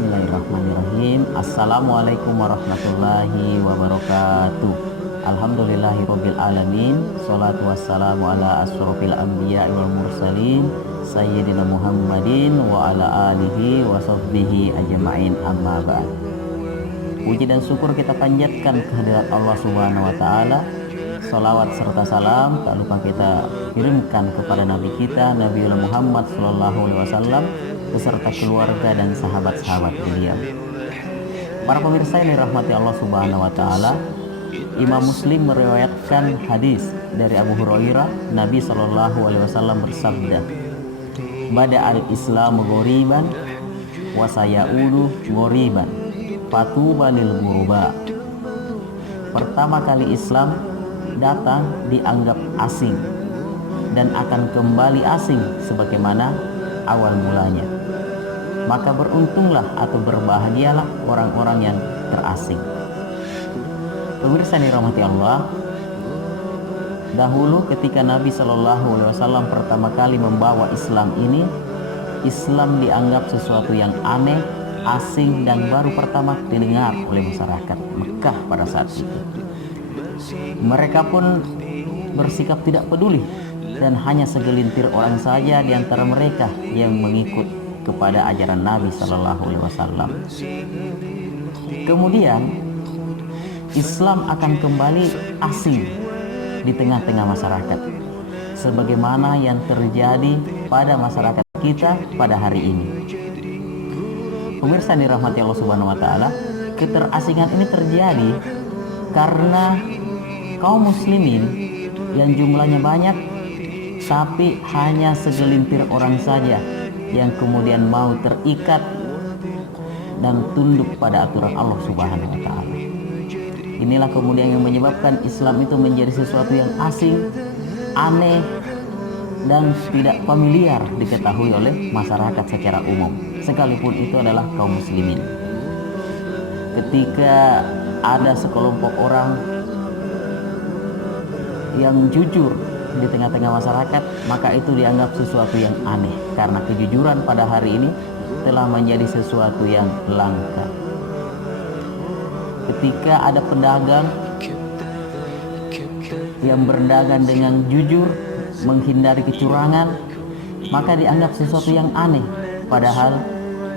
Bismillahirrahmanirrahim. Assalamualaikum warahmatullahi wabarakatuh. Alhamdulillahirabbil alamin. Shalatu wassalamu ala asyrofil anbiya wal mursalin sayyidina Muhammadin wa ala alihi wa sahbihi ajma'in, amma ba'd. Puji dan syukur kita panjatkan kehadirat Allah Subhanahu wa taala. Salawat serta salam tak lupa kita kirimkan kepada Nabi kita Nabi Muhammad sallallahu alaihi wasallam beserta keluarga dan sahabat-sahabat beliau. Para pemirsa yang dirahmati Allah Subhanahu wa taala, Imam Muslim meriwayatkan hadis dari Abu Hurairah, Nabi sallallahu alaihi wasallam bersabda, "Bada al-Islamu ghoriban wa sayaudu ghoriban, fatuba lil ghuraba." Pertama kali Islam datang dianggap asing dan akan kembali asing sebagaimana awal mulanya. Maka beruntunglah atau berbahagialah orang-orang yang terasing. Pemirsa yang dirahmati Allah, dahulu ketika Nabi Shallallahu Alaihi Wasallam pertama kali membawa Islam ini, Islam dianggap sesuatu yang aneh, asing, dan baru pertama didengar oleh masyarakat Mekah pada saat itu. Mereka pun bersikap tidak peduli dan hanya segelintir orang saja di antara mereka yang mengikut kepada ajaran Nabi Shallallahu Alaihi Wasallam. Kemudian Islam akan kembali asing di tengah-tengah masyarakat, sebagaimana yang terjadi pada masyarakat kita pada hari ini. Pemirsa dirahmati Allah Subhanahu Wa Taala, keterasingan ini terjadi karena kaum muslimin yang jumlahnya banyak, tapi hanya segelintir orang saja yang kemudian mau terikat dan tunduk pada aturan Allah Subhanahu wa taala. Inilah kemudian yang menyebabkan Islam itu menjadi sesuatu yang asing, aneh, dan tidak familiar diketahui oleh masyarakat secara umum, sekalipun itu adalah kaum muslimin. Ketika ada sekelompok orang yang jujur di tengah-tengah masyarakat, maka itu dianggap sesuatu yang aneh, karena kejujuran pada hari ini telah menjadi sesuatu yang langka. Ketika ada pedagang yang berdagang dengan jujur, menghindari kecurangan, maka dianggap sesuatu yang aneh, padahal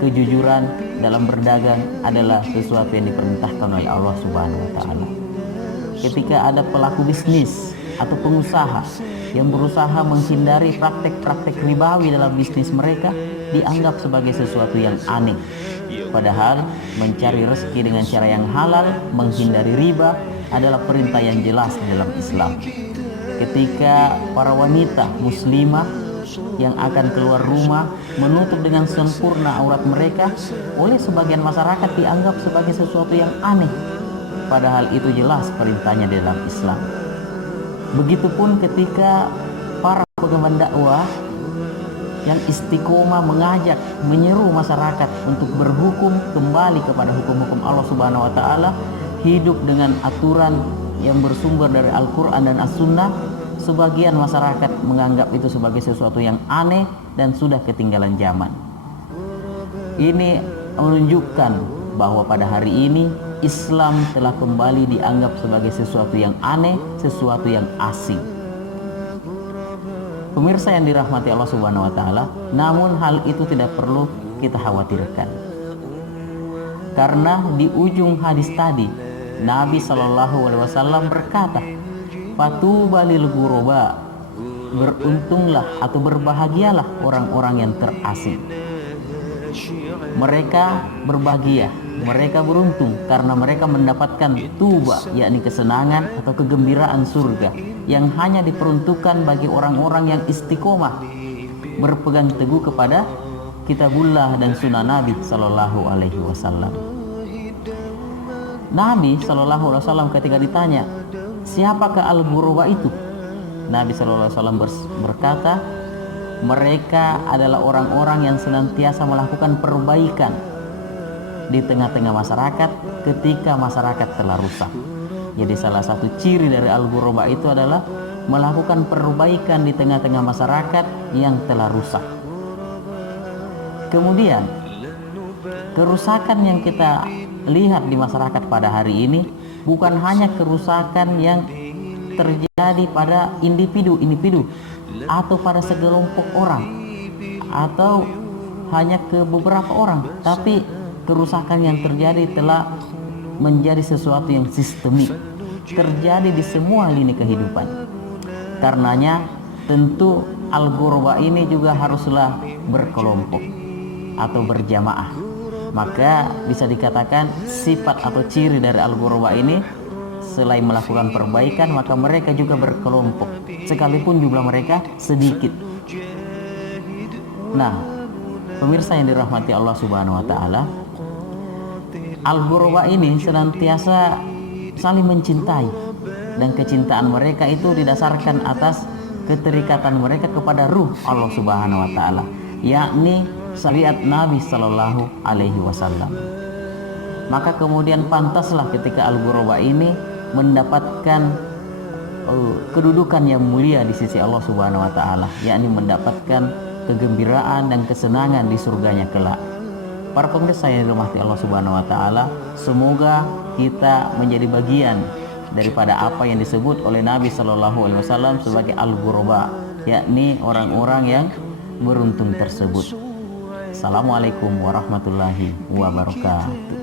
kejujuran dalam berdagang adalah sesuatu yang diperintahkan oleh Allah Subhanahu wa taala. Ketika ada pelaku bisnis atau pengusaha yang berusaha menghindari praktek-praktek ribawi dalam bisnis mereka, dianggap sebagai sesuatu yang aneh. Padahal mencari rezeki dengan cara yang halal, menghindari riba adalah perintah yang jelas dalam Islam. Ketika para wanita muslimah yang akan keluar rumah menutup dengan sempurna aurat mereka, oleh sebagian masyarakat dianggap sebagai sesuatu yang aneh. Padahal itu jelas perintahnya dalam Islam. Begitupun ketika para pengemban dakwah yang istiqomah mengajak, menyeru masyarakat untuk berhukum kembali kepada hukum-hukum Allah Subhanahu wa taala, hidup dengan aturan yang bersumber dari Al-Qur'an dan As-Sunnah, sebagian masyarakat menganggap itu sebagai sesuatu yang aneh dan sudah ketinggalan zaman. Ini menunjukkan bahwa pada hari ini Islam telah kembali dianggap sebagai sesuatu yang aneh, sesuatu yang asing. Pemirsa yang dirahmati Allah Subhanahu wa taala, namun hal itu tidak perlu kita khawatirkan. Karena di ujung hadis tadi, Nabi Shallallahu alaihi wasallam berkata, "Fatuba lil ghuraba." Beruntunglah atau berbahagialah orang-orang yang terasing. Mereka berbahagia, mereka beruntung karena mereka mendapatkan tuba, yakni kesenangan atau kegembiraan surga yang hanya diperuntukkan bagi orang-orang yang istiqomah berpegang teguh kepada kitabullah dan sunnah Nabi Sallallahu Alaihi Wasallam. Nabi Sallallahu Alaihi Wasallam ketika ditanya, siapakah al-ghuraba itu? Nabi Sallallahu Alaihi Wasallam berkata, mereka adalah orang-orang yang senantiasa melakukan perbaikan di tengah-tengah masyarakat ketika masyarakat telah rusak. Jadi salah satu ciri dari al-ghuraba itu adalah melakukan perbaikan di tengah-tengah masyarakat yang telah rusak. Kemudian kerusakan yang kita lihat di masyarakat pada hari ini bukan hanya kerusakan yang terjadi pada individu atau pada segelompok orang atau hanya ke beberapa orang, tapi kerusakan yang terjadi telah menjadi sesuatu yang sistemik, terjadi di semua lini kehidupan. Karenanya tentu al-ghuraba ini juga haruslah berkelompok atau berjamaah. Maka bisa dikatakan sifat atau ciri dari al-ghuraba ini, selain melakukan perbaikan, maka mereka juga berkelompok sekalipun jumlah mereka sedikit. Nah, pemirsa yang dirahmati Allah Subhanahu wa taala, al-ghuraba ini senantiasa saling mencintai, dan kecintaan mereka itu didasarkan atas keterikatan mereka kepada ruh Allah Subhanahu wa taala, yakni syariat Nabi Sallallahu Alaihi Wasallam. Maka kemudian pantaslah ketika al-ghuraba ini mendapatkan kedudukan yang mulia di sisi Allah Subhanahu wa taala, yakni mendapatkan kegembiraan dan kesenangan di surganya kelak. Para pemirsa yang dirahmati Allah Subhanahu wa taala, semoga kita menjadi bagian daripada apa yang disebut oleh Nabi Sallallahu Alaihi Wasallam sebagai al-ghuraba, yakni orang-orang yang beruntung tersebut. Assalamualaikum warahmatullahi wabarakatuh.